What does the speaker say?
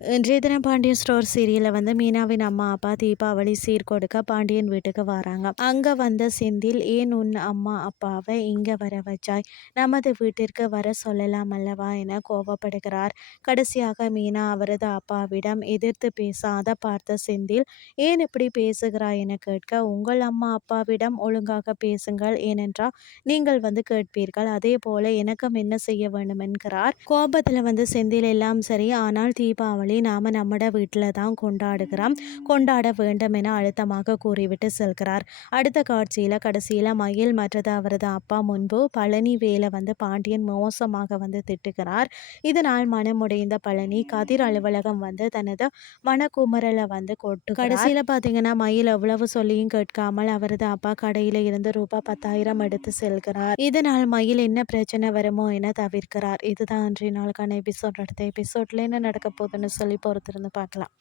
இன்றைய தினம் பாண்டியன் ஸ்டோர் சீரியலில் வந்து மீனாவின் அம்மா அப்பா தீபாவளி சீர்கொடுக்க பாண்டியன் வீட்டுக்கு வராங்க. அங்கே வந்த செந்தில் ஏன் உன் அம்மா அப்பாவை இங்கே வர வச்சாய்? நமது வீட்டிற்கு வர சொல்லலாம் அல்லவா என கோபப்படுகிறார் கடைசியாக மீனா அவரது அப்பாவிடம் எதிர்த்து பேசாத பார்த்த செந்தில் ஏன் இப்படி பேசுகிறாய் என கேட்க உங்கள் அம்மா அப்பாவிடம் ஒழுங்காக பேசுங்கள். ஏனென்றால் நீங்கள் வந்து கேட்பீர்கள். அதே போல எனக்கும் என்ன செய்ய வேண்டும் என்கிறார் கோபத்தில் வந்து செந்தில் எல்லாம் சரி. ஆனால் தீபாவளி தீபாவளி நாம் நம்மட வீட்டில் தான் கொண்டாடுகிறோம். கொண்டாட வேண்டும் என அழுத்தமாக கூறிவிட்டு செல்கிறார். அடுத்த காட்சியில் கடைசியில் மயில் மற்றது அவரது அப்பா முன்பு பழனி வேலை வந்து பாண்டியன் மோசமாக வந்து திட்டுகிறார். இதனால் மனமுடைந்த பழனி கதிர் அலுவலகம் வந்து தனது மனக்குமரலை வந்து கொட்டு கடைசியில் பார்த்தீங்கன்னா மயில் எவ்வளவு சொல்லியும் கேட்காமல் அவரது அப்பா கடையில் இருந்து ரூபாய் பத்தாயிரம் எடுத்து செல்கிறார். இதனால் மயில் என்ன பிரச்சனை வருமோ என தவிர்க்கிறார். இதுதான் அன்றைய நாளுக்கான எபிசோட். அடுத்த எபிசோட்ல என்ன நடக்க போகுதுன்னு சொல்லி பொறுத்திருந்து பார்க்கலாம்